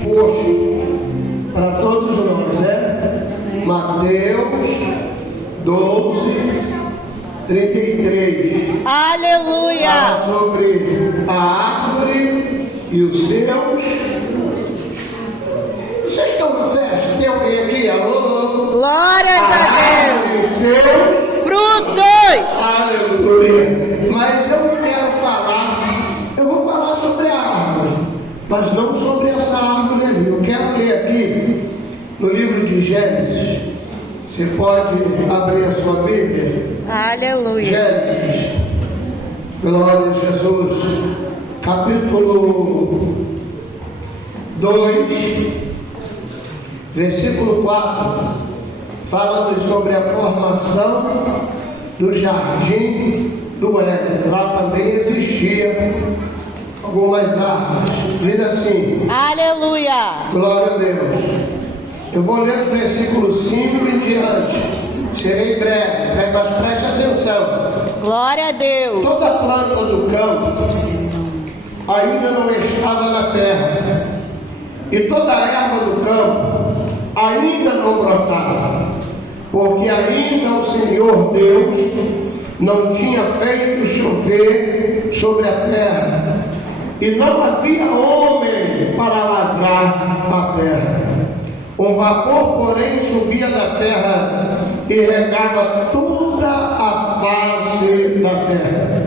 Poxa, para todos nós, né? Mateus 12, 33. Aleluia! Fala sobre a árvore e os seus. Vocês estão na festa? Tem alguém aqui? Alô? Glórias a Deus! E seus Frutos! Aleluia! Mas eu quero falar, eu vou falar sobre a árvore, mas não sobre essa árvore ali. Eu quero ler aqui no livro de Gênesis. Você pode abrir a sua Bíblia? Aleluia! Gênesis, glória a Jesus, capítulo 2, versículo 4, falando sobre a formação do jardim do Éden. Lá também existia algumas árvores. Diz assim: Aleluia! glória a Deus. Eu vou ler do versículo 5 em diante. Serei breve, mas preste atenção. Glória a Deus! Toda planta do campo ainda não estava na terra, e toda erva do campo ainda não brotava, porque ainda o Senhor Deus não tinha feito chover sobre a terra, e não havia homem para lavrar a terra. Um vapor, porém, subia da terra e regava toda a face da terra.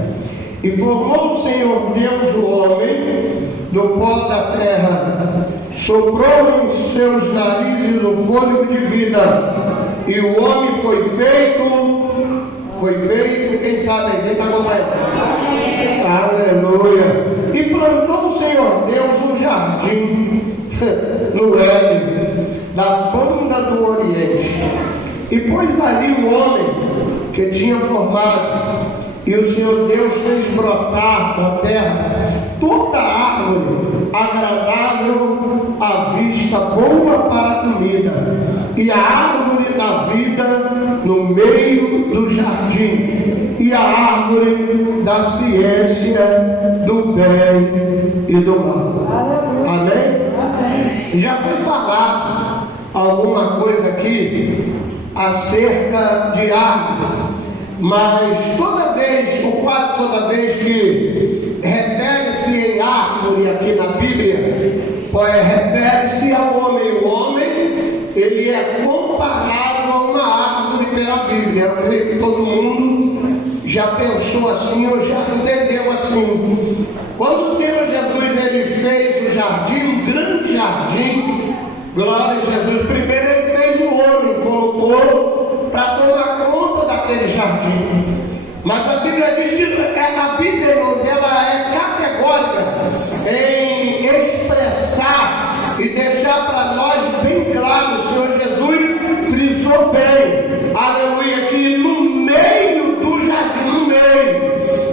E formou o Senhor Deus o homem do pó da terra, soprou em seus narizes o fôlego de vida, e o homem foi feito, quem sabe, quem está acompanhando? Aleluia! E plantou o Senhor Deus um jardim no Éden, da banda do Oriente, e pôs ali o homem que tinha formado, e o Senhor Deus fez brotar da terra toda árvore agradável à vista, boa para a comida, e a árvore da vida no meio do jardim, e a árvore da ciência do bem e do mal. Amém? Já foi falado alguma coisa aqui acerca de árvore, mas toda vez, ou quase toda vez que refere-se em árvore aqui na Bíblia, refere-se ao homem. O homem, ele é comparado a uma árvore pela Bíblia. Eu creio que todo mundo já pensou assim ou já entendeu assim. Quando o Senhor Jesus ele fez o jardim, um grande jardim, glória a Jesus, primeiro ele fez o homem, colocou para tomar conta daquele jardim. Mas a Bíblia diz que a Bíblia, irmãos, ela é categórica em expressar e deixar para nós bem claro. O Senhor Jesus frisou bem, aleluia, que no meio do jardim,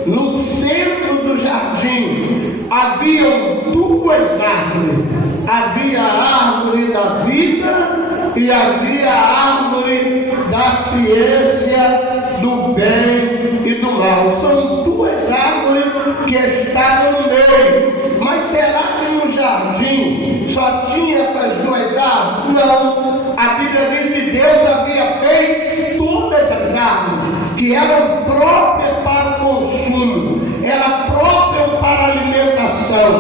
no centro do jardim, haviam duas árvores. Havia a árvore da vida e havia a árvore da ciência do bem e do mal. São duas árvores que estavam no meio. Mas será que no jardim só tinha essas duas árvores? Não. A Bíblia diz que Deus havia feito todas as árvores que eram próprias para o consumo, era própria para a alimentação,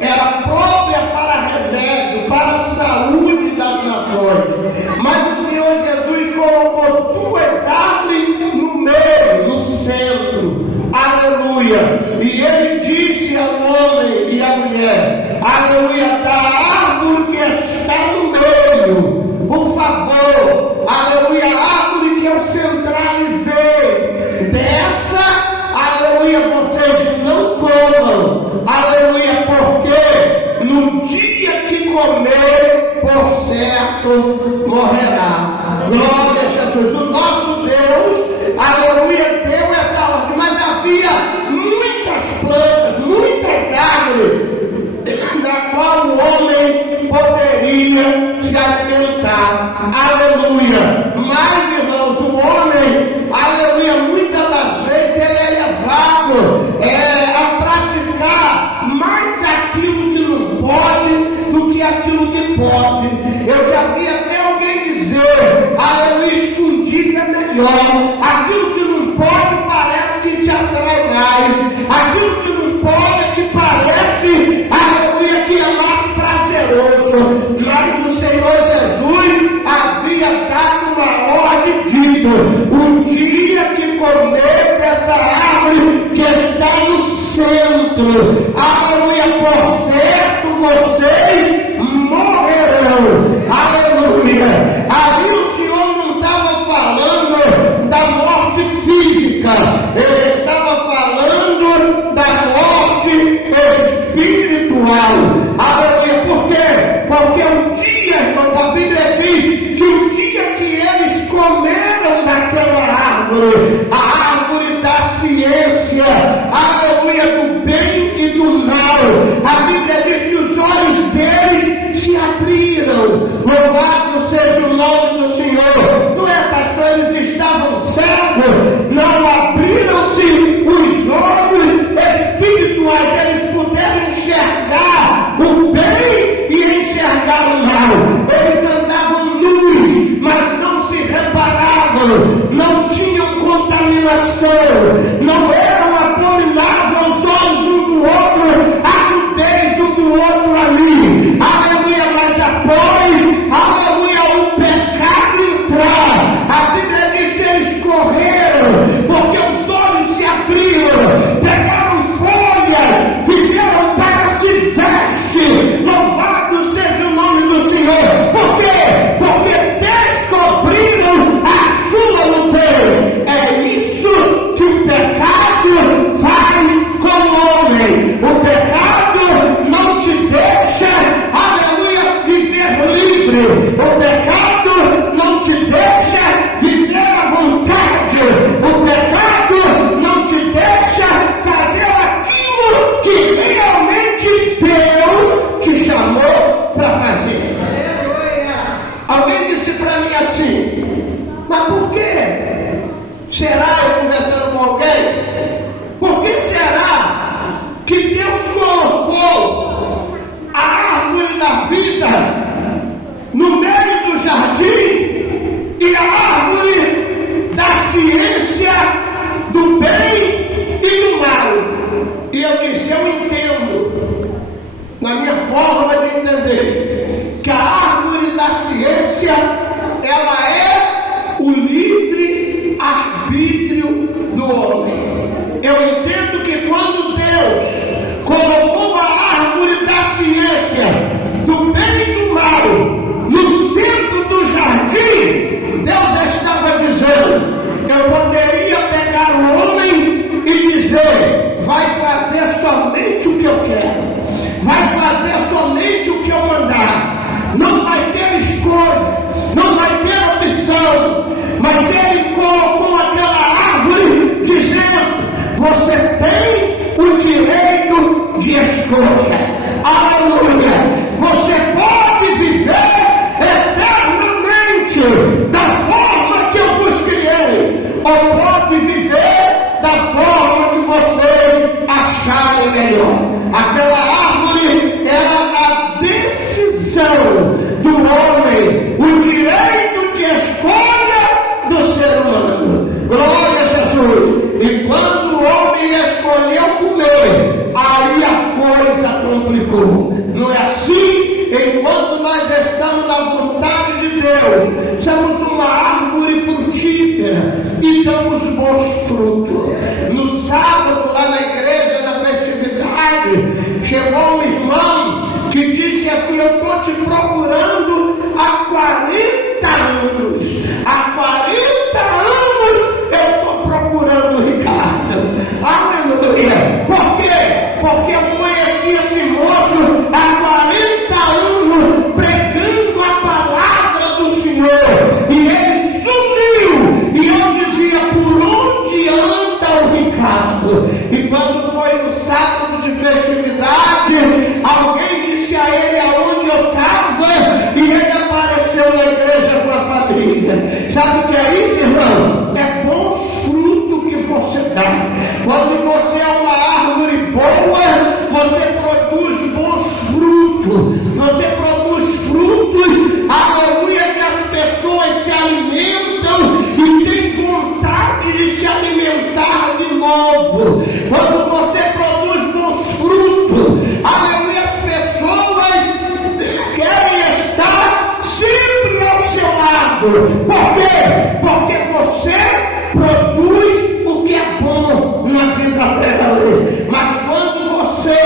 era própria para remédio, para a saúde das nações. Mas o Senhor Jesus colocou duas árvores no meio, no centro, aleluia, e ele disse ao homem e à mulher, aleluia, da árvore que está no meio, por favor, aleluia, a árvore que eu centralizei, dessa, aleluia, vocês não comam, aleluia, porque no dia que comer, por certo morrerá. Glória a Jesus. O nosso Deus, aleluia, deu essa ordem, mas havia muitas plantas, muitas árvores, da qual o homem poderia se alimentar. Aleluia. Mas, irmãos, o homem, aleluia, muitas das vezes ele é levado a praticar mais aquilo que não pode do que aquilo pode. Eu já vi até alguém dizer, aleluia, escondido é melhor. Aquilo que não pode parece que te atrai mais. Aquilo que não pode é que parece, aleluia, que é mais prazeroso. Mas o Senhor Jesus havia dado uma ordem dito: o dia que comer dessa árvore que está no centro, aleluia, por certo vocês morrerão. Aleluia. Ali o Senhor não estava falando da morte física, ele estava falando da morte espiritual. Aleluia. Por quê? Porque o dia, irmãos, a Bíblia diz que o dia que eles comeram daquela árvore, a árvore da ciência, aleluia, do bem e do mal, a Bíblia diz que os olhos deles se abriram. Louvado seja o nome do Senhor. Não é, pastor? Eles estavam cegos, não abriram-se os olhos espirituais, eles puderam enxergar o bem e enxergar o mal. Eles andavam nus, mas não se reparavam, não tinham contaminação, não eram abomináveis aos olhos um do outro, a nudez um do outro ali. Aleluia. Mas após, aleluia, o pecado entrar, a Bíblia diz que eles correram, porque os olhos se abriram, pegaram folhas, fizeram para se vestir. Louvado seja o nome do Senhor. Por quê? Porque descobriram a sua nudez. É isso que o pecado faz com o homem. O pecado não te deixa, aleluia, viver livre. O pecado não te deixa viver à vontade. O pecado não te deixa fazer aquilo que realmente Deus te chamou para fazer. Alguém disse para mim assim: mas por quê? Será, eu conversando com alguém, por que será que Deus colocou a árvore da vida no meio do jardim e a árvore da ciência do bem e do mal? E eu disse: eu entendo, na minha forma de entender, que a árvore da ciência, ela é o livre arbítrio do homem. Eu entendo que quando Deus colocou a árvore da ciência do bem e do mal no centro do jardim, Deus estava dizendo: eu poderia pegar o homem e dizer, vai fazer somente o que eu quero, vai fazer somente o que eu mandar, não vai ter escolha, não vai ter opção. Mas ele colocou aquela árvore dizendo: você tem o direito de escolha. Aleluia. Você pode viver eternamente da forma que eu vos criei, ou pode viver da forma que vocês acharem melhor. Aquela árvore era a decisão do homem, o direito de escolha do ser humano. Glória a Jesus. E quando o homem escolheu comer, aí a coisa complicou. Não é assim? Enquanto nós estamos na vontade de Deus, somos uma árvore frutífera e damos bons frutos. No sábado, lá na igreja, na festividade, chegou um irmão que disse assim: eu estou te procurando há 40 anos. Há 40 anos eu estou procurando o Ricardo. Aleluia. Por quê? Porque eu conheci esse moço há 40 anos pregando a palavra do Senhor. E ele sumiu. E eu dizia: por onde anda o Ricardo? E quando foi no sábado de festividade, alguém disse a ele aonde eu estava, e ele apareceu na igreja com a família. Sabe o que é isso, irmão? É bons frutos que você dá. Quando você é uma árvore boa, você produz bons frutos. Você produz frutos lado. Por quê? Porque você produz o que é bom na vida dela. Mas quando você,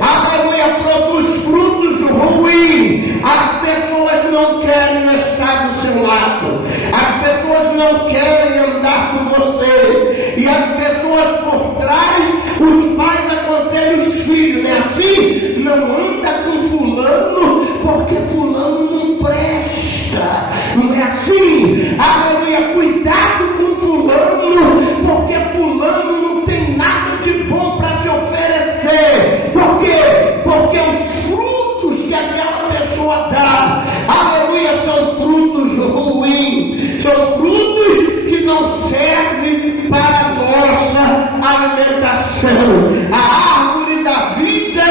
aleluia, produz frutos ruins, as pessoas não querem estar do seu lado. As pessoas não querem andar com você. E as pessoas por trás, os pais aconselham os filhos, não é assim? Não anda com fulano, porque fulano não presta. Não é assim? Aleluia, cuidado com fulano, porque fulano não tem nada de bom para te oferecer. Por quê? Porque os frutos que aquela pessoa dá, aleluia, são frutos ruins, são frutos que não servem para a nossa alimentação. A árvore da vida,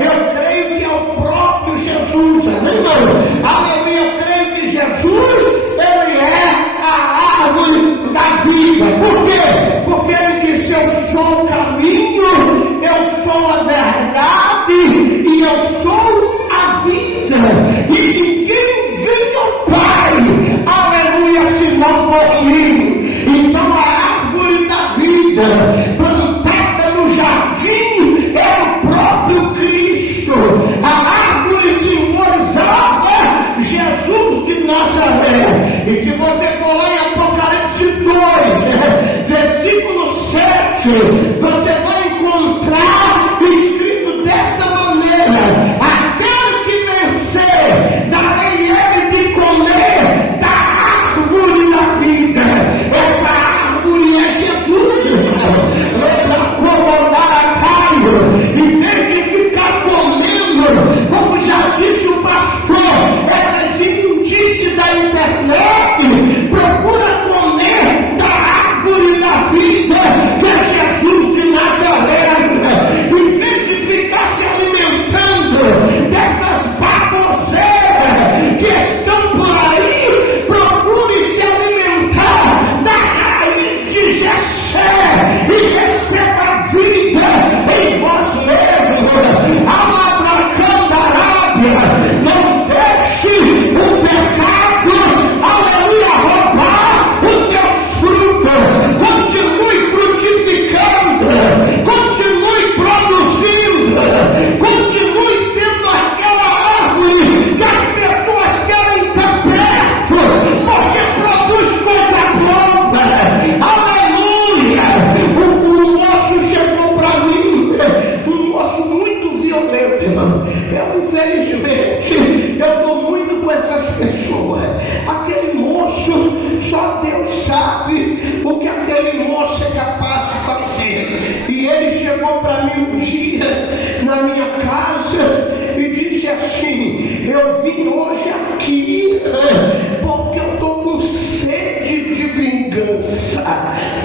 eu creio que é o próprio Jesus, amém, irmão? Aleluia, eu creio que Jesus, ele é a árvore da vida. Por quê? Porque ele disse: eu sou o caminho, eu sou a verdade e eu sou a vida. E ninguém vem ao Pai, aleluia, senão por mim. Então a árvore da vida, plantada no jardim, é o próprio Cristo. A árvore simbolizava Jesus de Nazaré. E se você for lá em Apocalipse 2, versículo 7, você vai encontrar escrito dessa maneira: aquele que vencer, darei ele de comer da árvore da vida. Essa árvore é Jesus. Ela comandar a carne, em vez de ficar comendo, como já disse o pastor, essas imundícies da internet, procura comer da árvore da vida, que é Jesus de Nazaré. Em vez de ficar se alimentando dessas baboseiras que estão por aí, procure se alimentar da raiz de Jessé e receba a vida em vós mesmos. Não deixe o pecado, aleluia, roubar os teus frutos. Continue frutificando, continue produzindo, continue sendo aquela árvore que as pessoas querem estar perto, porque produz coisa boa. Aleluia. O moço chegou para mim, um moço muito violento, irmão. Infelizmente, eu estou muito com essas pessoas. Aquele moço, só Deus sabe o que aquele moço é capaz de fazer. E ele chegou para mim um dia na minha casa e disse assim: eu vim hoje aqui porque eu estou com sede de vingança.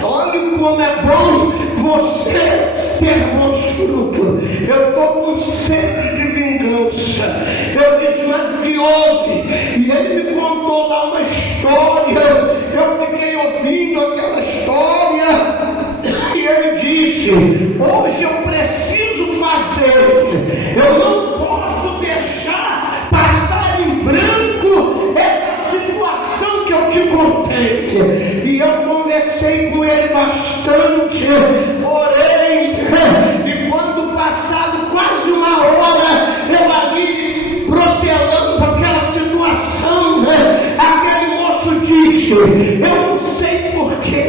Olha como é bom você ter bons frutos. Eu estou com sede de vingança. Eu disse: mas o que houve? E ele me contou lá uma história. Eu fiquei ouvindo aquela história e ele disse: hoje eu preciso fazer. Eu não posso deixar passar em branco essa situação que eu te contei. E eu conversei com ele bastante, orei, e quando passado quase uma hora, eu ali protelando aquela situação, aquele moço disse: eu não sei porquê,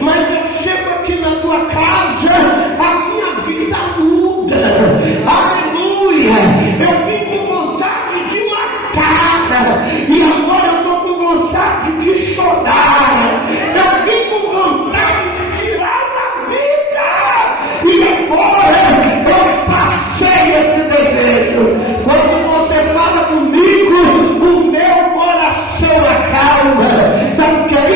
mas eu chego aqui na tua casa, a minha vida muda. Aleluia. Eu vim com vontade de matar, e agora eu estou com vontade de chorar. Eu vim com vontade de tirar da vida, e agora eu passei esse desejo. Quando você fala comigo, o meu coração acalma. Sabe o que é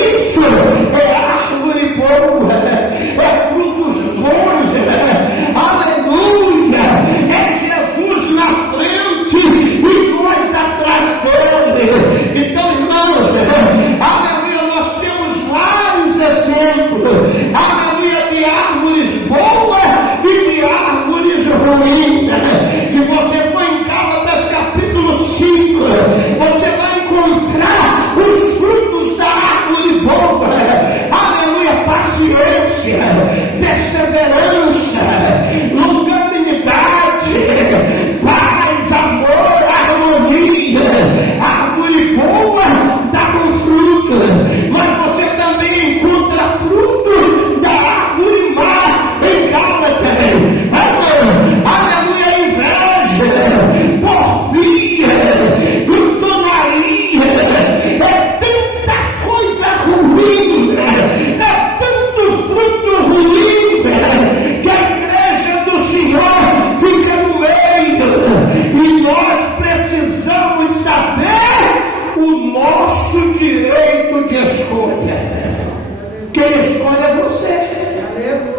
Quem escolhe é você.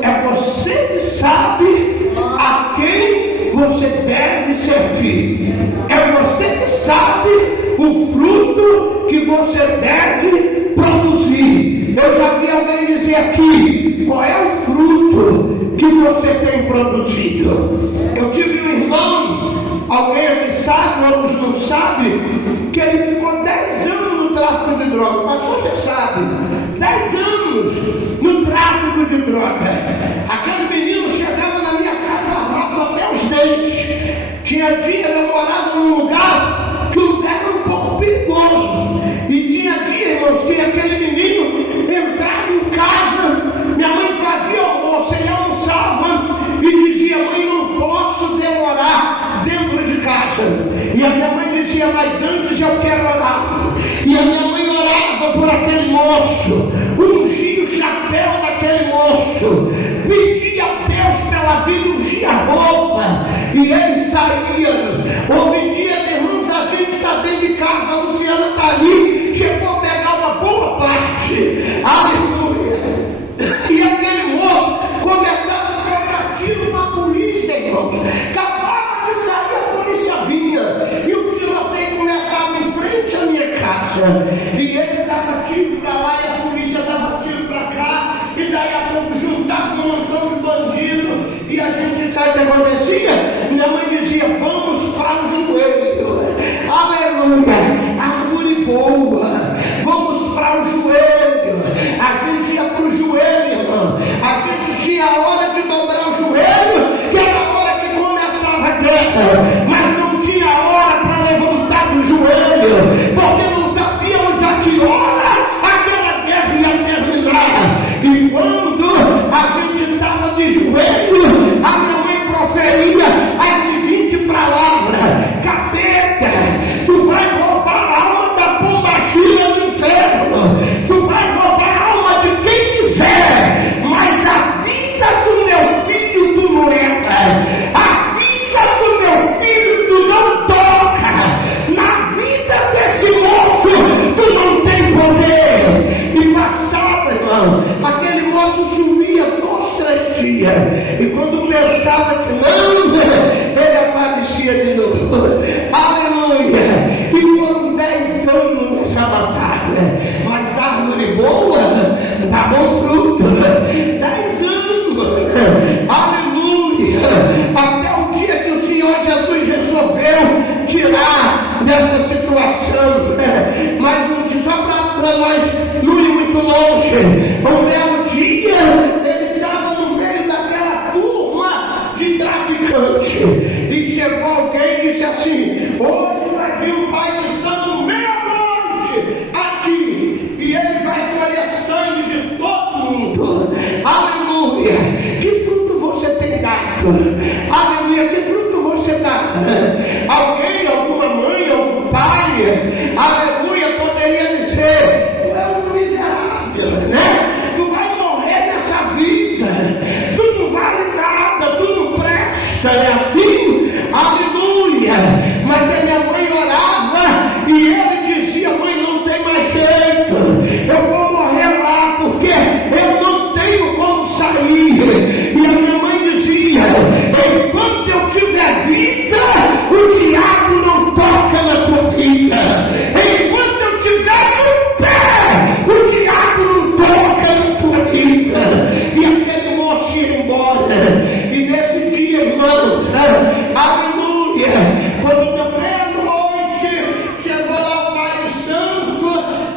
É você que sabe a quem você deve servir. É você que sabe o fruto que você deve produzir. Eu já vi alguém dizer aqui, qual é o fruto que você tem produzido? Eu tive um irmão, alguém aqui sabe, outros não sabem, que ele ficou 10 anos no tráfico de droga. Mas você sabe, 10 anos no tráfico de droga. Aquele menino chegava na minha casa armado até os dentes. Tinha dia eu morava num lugar que o lugar era um pouco perigoso. E tinha dia, irmãos, que aquele menino entrava em casa, minha mãe fazia almoço, ele almoçava e dizia: mãe, não posso demorar dentro de casa. E a minha mãe dizia: mas antes eu quero orar. E a minha mãe orava por aquele moço, ungia o chapéu daquele moço, pedia a Deus pela vida, ungia a roupa, e ele saía. Houve dia, irmãos, a gente está dentro de casa, a Luciana está ali, chegou a pegar uma boa parte, aleluia. E aquele moço começava a pegar tiro na polícia, irmãos. Acabava de sair, a polícia vinha, e o tiroteio começava em frente à minha casa. E ele dava tiro para lá e a polícia dava tiro para cá, e daí a pouco juntava um montão de bandidos, e a gente sabe o que acontecia? Minha mãe dizia: vamos para o joelho, aleluia, árvore boa, vamos para o joelho. A gente ia para o joelho, irmão. A gente tinha a hora de dobrar o joelho, que era a hora que começava a guerra, mas não tinha hora para levantar do joelho, porque não sabíamos a que hora aquela guerra ia terminar. E quando a gente estava de joelho, a minha mãe proferia as seguintes palavras: capeta, tu vai roubar a alma da pombagira do inferno, tu vai roubar a alma de quem quiser, mas a vida do meu filho tu não leva, a vida do meu filho tu não toca, na vida desse moço tu não tem poder. E passava, irmão, aquele moço sumia 2, 3 dias, e quando pensava que não, ele aparecia de novo, aleluia. E foram 10 anos nessa batalha, mas árvore boa dá bom fruto, 10 anos, aleluia, até o dia que o Senhor Jesus resolveu tirar dessa situação. Mas só para nós não ir muito longe, um belo dia ele estava no meio daquela turma de traficantes, e chegou alguém e disse assim: hoje vai vir um pai de santo meia-noite aqui, e ele vai colher sangue de todo mundo, aleluia. Que fruto você tem dado? Aleluia, que fruto você dá? Alguém, alguma mãe, algum pai, aleluia, poderia dizer: tu é um miserável, né? Tu vai morrer nessa vida, tu não vale nada, tu não presta, é assim? Aleluia. Mas a minha mãe orava e ele dizia: mãe, não tem mais jeito, eu vou morrer lá porque eu não tenho como sair. E a minha mãe dizia: enquanto eu tiver vida, o diabo não toca na tua vida. Enquanto eu tiver em pé, o diabo não toca na tua vida. E aquele moço ia embora. E nesse dia, irmãos, aleluia, quando na meia-noite chegou lá o Pai Santo,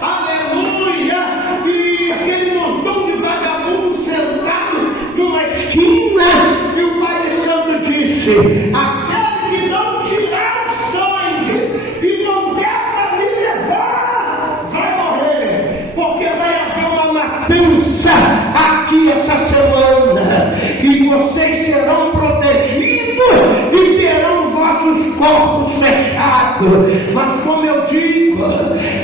aleluia, e aquele montão de vagabundo sentado numa esquina, e o Pai Santo disse: aquele que não tirar o sangue e não der para me levar, vai morrer, porque vai haver uma matança aqui essa semana, e vocês serão protegidos e terão vossos corpos fechados. Mas como eu digo,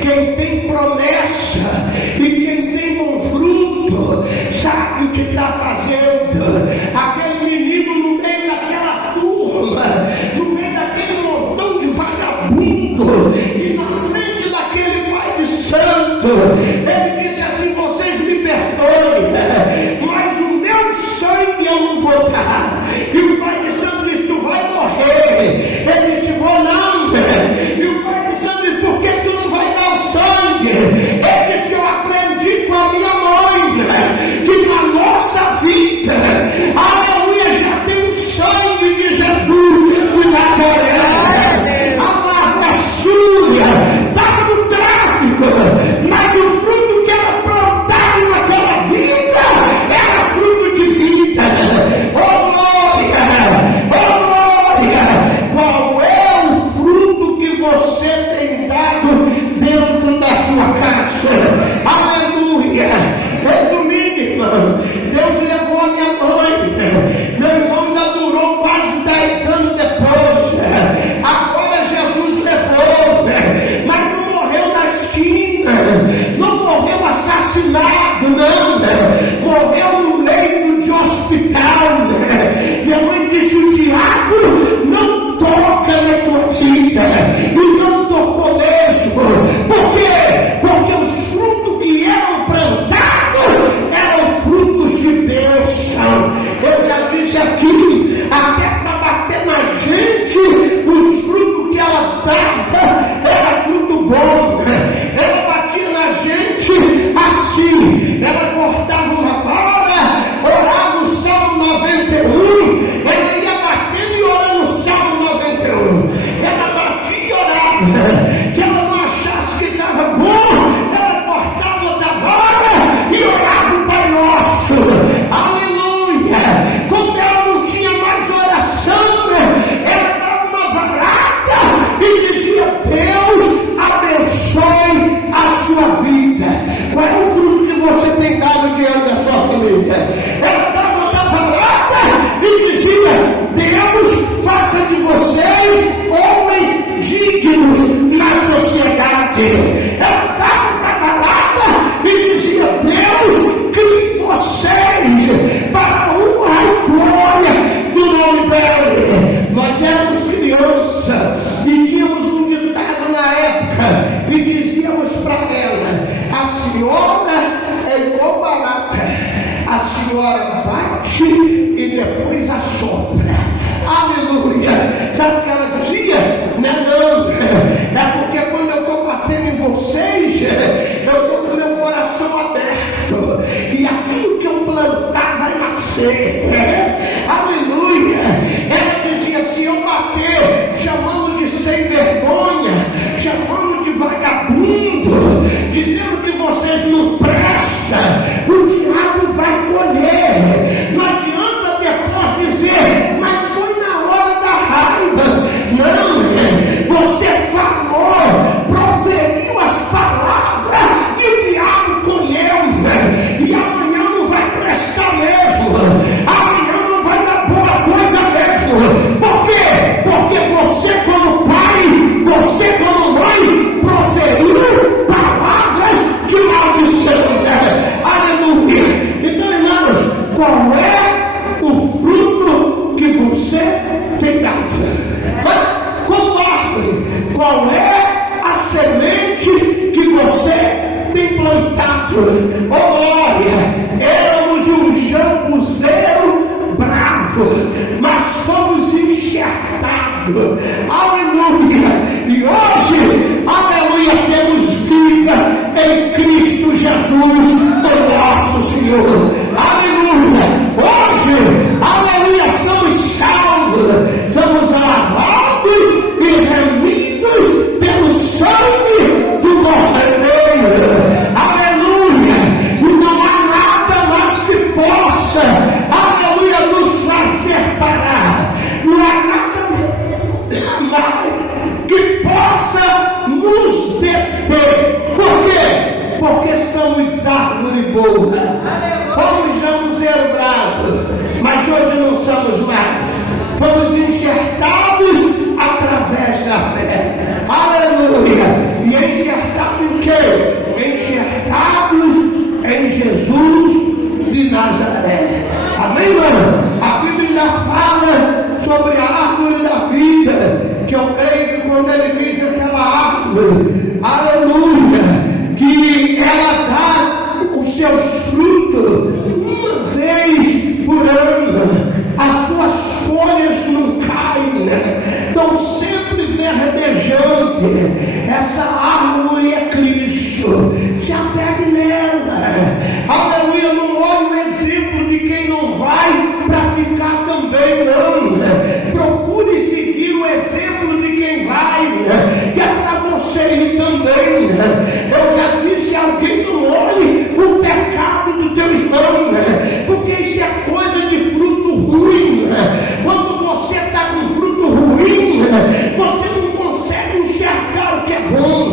quem tem promessa e quem tem bom fruto sabe o que está fazendo. Aquele menino no meio daquela turma, no meio daquele montão de vagabundo, e na frente daquele pai de santo, ele disse assim: vocês me perdoem, dentro da sua casa. Aleluia. Resumindo, irmão, Deus levou a minha mãe. Meu irmão ainda durou quase 10 anos depois. Agora Jesus levou, mas não morreu na esquina, não morreu assassinado, não. Morreu no leito de hospital. Minha mãe disse: o diabo não toca na tua vida. E não tocou mesmo. Por quê? Porque os frutos que eram plantados eram frutos de bênção. Eu já disse aqui, até para bater na gente, os frutos que ela dava era fruto bom. Ela batia na gente assim, ela cortava uma vara, orava o Salmo 91, ela ia batendo e orando o Salmo 91. Ela batia e orava. Que ela não achasse que estava bom, ela cortava outra vara e orava o Pai Nosso. Aleluia. Quando ela não tinha mais oração, ela dava uma varada e dizia: Deus abençoe a sua vida. Qual é o fruto que você tem dado diante da sua família? Ela dava outra varada e dizia: Deus faça de vocês homens dignos na sociedade. Ela dava outra varada e dizia: Deus crie vocês para a honra e glória do nome dele. Nós éramos crianças e tínhamos um ditado na época e dizíamos para ela: a senhora é igual barata, a senhora bate e depois assopra. Aleluia. Sabe o que ela dizia? Não, é porque quando eu estou batendo em vocês, eu estou com meu coração aberto e aquilo que eu plantar vai nascer. Aleluia. Ela dizia: se eu bater chamando de sem vergonha, chamando de vagabundo, dizendo que vocês não prestam, o diabo vai colher. Não adianta depois dizer: mas foi na hora da raiva. Não, você falou, proferiu as palavras e o diabo colheu. E amanhã não vai prestar mesmo. Amanhã não vai dar boa coisa mesmo. Por quê? Porque você, como pai, você, como mãe, proferiu palavras de maldição. Aleluia. Então, irmãos, qual é o fruto que você tem dado? Como árvore, qual é a semente que você tem plantado? Oh glória, éramos um jambuzeiro bravo, mas fomos enxertados. Aleluia. E hoje, aleluia, temos vida em Cristo Jesus, o nosso Senhor. Aleluia. Hoje, aleluia, somos salvos, somos lavados e remidos pelo sangue do Cordeiro. Aleluia. E não há nada mais que possa, aleluia, nos fazer parar. Não há nada mais que possa nos deter. Por quê? Porque somos árvore boa. Fomos jambuzeiro bravo, mas hoje não somos mais. Fomos enxertados através da fé. Aleluia. E enxertados em quê? Enxertados em Jesus de Nazaré. Amém, mano? A Bíblia fala sobre a árvore da vida, que eu creio que quando ele vive aquela árvore, aleluia, que ela dá os seus frutos uma vez por ano. As suas folhas não caem, estão sempre verdejante. Essa árvore é Cristo. Se apegue nela. Aleluia. Não olhe o exemplo de quem não vai para ficar também, não. Procure seguir o exemplo de quem vai, que é para você ir também. Eu já disse: alguém não olhe o pecado do teu irmão, porque isso é coisa de fruto ruim. Quando você está com fruto ruim, você não consegue enxergar o que é bom.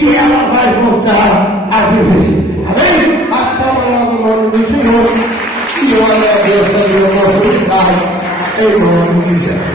e ela vai voltar a viver. Amém? Até amanhã no nome do Senhor. E eu agradeço a minha oportunidade em nome de Jesus.